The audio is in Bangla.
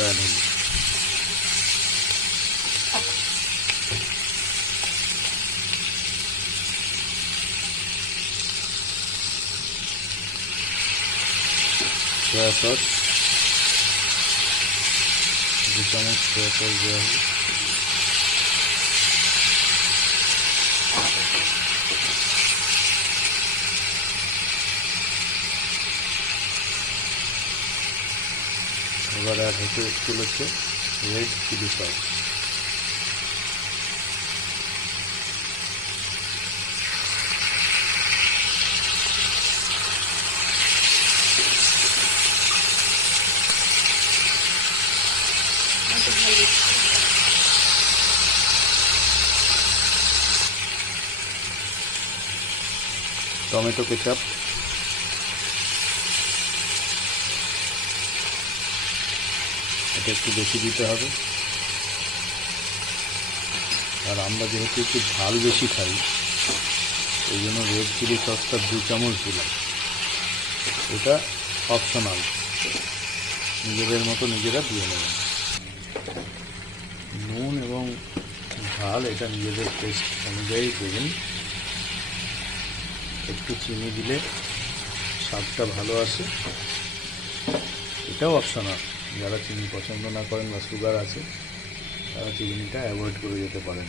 সুগার অ্যাড হবে। সয়া সস 2 চামচ সয়া সস দেওয়া হবে। এবার অ্যাড হতে চলেছে red chilli sauce. Tomato ketchup, এটা একটু বেশি দিতে হবে। আর আমরা যেহেতু একটু ঝাল বেশি খাই এই জন্য রেড চিলি সসটা 2 চামচ দিলাম। এটা অপশনাল, নিজেদের মতো নিজেরা দিয়ে নেবেন। নুন এবং ঝাল এটা নিজেদের টেস্ট অনুযায়ী দেবেন। একটু চিনি দিলে স্বাদটা ভালো আসে, এটাও অপশনাল। যারা চিনি পছন্দ না করেন বা সুগার আছে তারা চিনিটা অ্যাভয়েড করে যেতে পারেন।